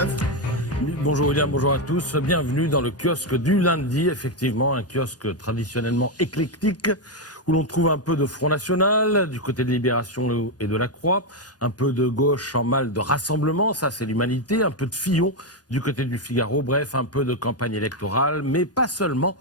9. Bonjour William, bonjour à tous. Bienvenue dans le kiosque du lundi. Effectivement, un kiosque traditionnellement éclectique où l'on trouve un peu de Front National, du côté de Libération et de la Croix, un peu de gauche en mal de rassemblement, ça c'est l'humanité, un peu de Fillon du côté du Figaro, bref, un peu de campagne électorale, mais pas seulement.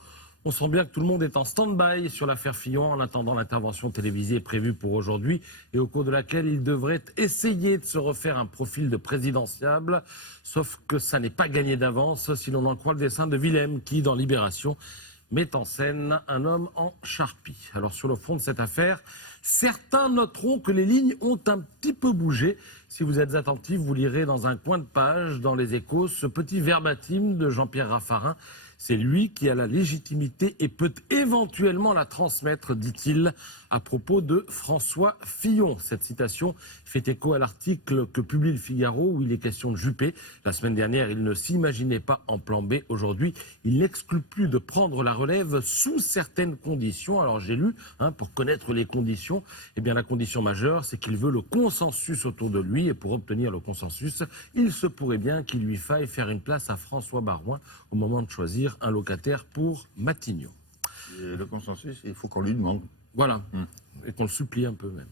On sent bien que tout le monde est en stand-by sur l'affaire Fillon en attendant l'intervention télévisée prévue pour aujourd'hui et au cours de laquelle il devrait essayer de se refaire un profil de présidentiable. Sauf que ça n'est pas gagné d'avance si l'on en croit le dessin de Willem qui, dans Libération, met en scène un homme en charpie. Alors sur le fond de cette affaire, certains noteront que les lignes ont un petit peu bougé. Si vous êtes attentif, vous lirez dans un coin de page, dans les Échos, ce petit verbatim de Jean-Pierre Raffarin. C'est lui qui a la légitimité et peut éventuellement la transmettre, dit-il, à propos de François Fillon. Cette citation fait écho à l'article que publie le Figaro où il est question de Juppé. La semaine dernière, il ne s'imaginait pas en plan B. Aujourd'hui, il n'exclut plus de prendre la relève sous certaines conditions. Alors j'ai lu, pour connaître les conditions, eh bien la condition majeure, c'est qu'il veut le consensus autour de lui. Et pour obtenir le consensus, il se pourrait bien qu'il lui faille faire une place à François Baroin au moment de choisir un locataire pour Matignon. Et le consensus, il faut qu'on lui demande. Voilà, et qu'on le supplie un peu même.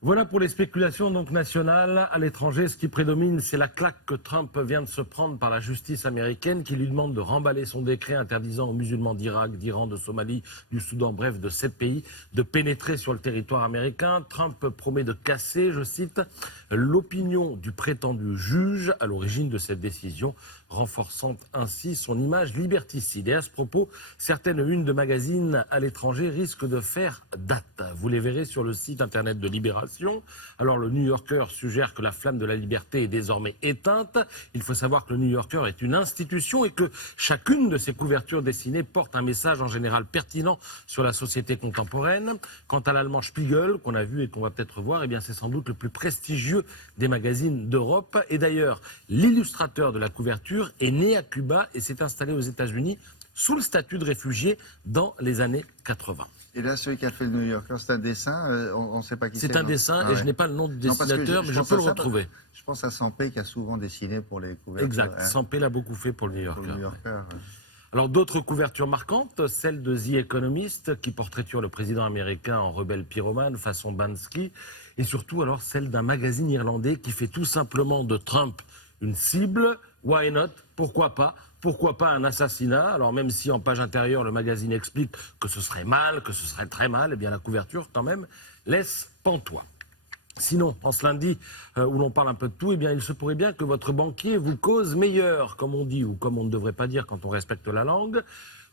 Voilà pour les spéculations donc nationales. À l'étranger, ce qui prédomine, c'est la claque que Trump vient de se prendre par la justice américaine qui lui demande de remballer son décret interdisant aux musulmans d'Irak, d'Iran, de Somalie, du Soudan, bref, de 7 pays, de pénétrer sur le territoire américain. Trump promet de casser, je cite, l'opinion du prétendu juge à l'origine de cette décision, renforçant ainsi son image liberticide. Et à ce propos, certaines unes de magazines à l'étranger risquent de faire date. Vous les verrez sur le site internet de Libération. Alors le New Yorker suggère que la flamme de la liberté est désormais éteinte. Il faut savoir que le New Yorker est une institution et que chacune de ses couvertures dessinées porte un message en général pertinent sur la société contemporaine. Quant à l'allemand Spiegel, qu'on a vu et qu'on va peut-être voir, eh bien c'est sans doute le plus prestigieux des magazines d'Europe. Et d'ailleurs, l'illustrateur de la couverture est né à Cuba et s'est installé aux États-Unis sous le statut de réfugié dans les années 80. Et là, celui qui a fait le New Yorker, c'est un dessin, on ne sait pas qui c'est. C'est un dessin et je n'ai pas le nom du dessinateur, mais je peux le retrouver. Je pense à Sampé qui a souvent dessiné pour les couvertures. Exact, Sampé l'a beaucoup fait pour le New Yorker. Pour le New Yorker. Alors d'autres couvertures marquantes, celle de The Economist qui portraiture le président américain en rebelle pyromane façon Bansky, et surtout alors celle d'un magazine irlandais qui fait tout simplement de Trump une cible. Why not? Pourquoi pas? Pourquoi pas un assassinat? Alors même si en page intérieure le magazine explique que ce serait mal, que ce serait très mal, eh bien la couverture quand même laisse pantois. Sinon, en ce lundi où l'on parle un peu de tout, eh bien il se pourrait bien que votre banquier vous cause meilleur, comme on dit, ou comme on ne devrait pas dire quand on respecte la langue.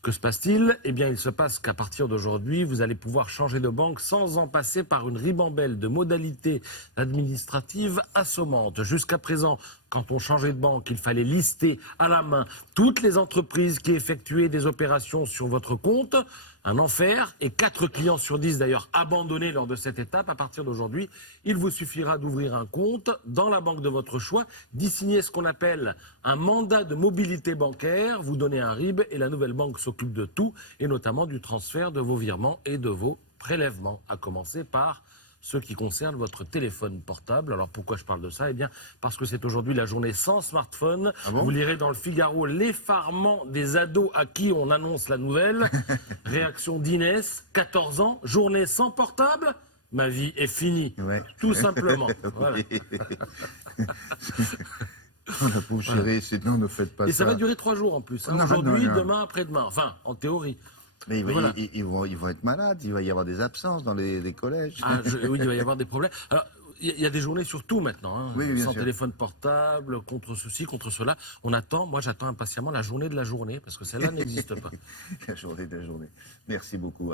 Que se passe-t-il? Eh bien, il se passe qu'à partir d'aujourd'hui, vous allez pouvoir changer de banque sans en passer par une ribambelle de modalités administratives assommantes. Jusqu'à présent, quand on changeait de banque, il fallait lister à la main toutes les entreprises qui effectuaient des opérations sur votre compte. Un enfer, et 4 clients sur 10 d'ailleurs abandonnés lors de cette étape. À partir d'aujourd'hui, il vous suffira d'ouvrir un compte dans la banque de votre choix, d'y signer ce qu'on appelle un mandat de mobilité bancaire, vous donnez un RIB et la nouvelle banque s'occupe de tout, et notamment du transfert de vos virements et de vos prélèvements, à commencer par ceux qui concernent votre téléphone portable. Alors pourquoi je parle de ça? Eh bien parce que c'est aujourd'hui la journée sans smartphone. Ah bon? Vous lirez dans le Figaro l'effarement des ados à qui on annonce la nouvelle. Réaction d'Inès, 14 ans, journée sans portable. Ma vie est finie, ouais. Tout simplement. Voilà. La pauvre chérie, sinon ne faites pas ça. Et ça va durer 3 jours en plus. Aujourd'hui, demain, après-demain. Enfin, en théorie. Mais voilà. ils vont être malades, il va y avoir des absences dans les collèges. Oui, il va y avoir des problèmes. Alors, il y a des journées sur tout maintenant, oui, sans sûr. téléphone portable, contre ceci, contre cela. Moi j'attends impatiemment la journée de la journée, parce que celle-là n'existe pas. La journée de la journée. Merci beaucoup.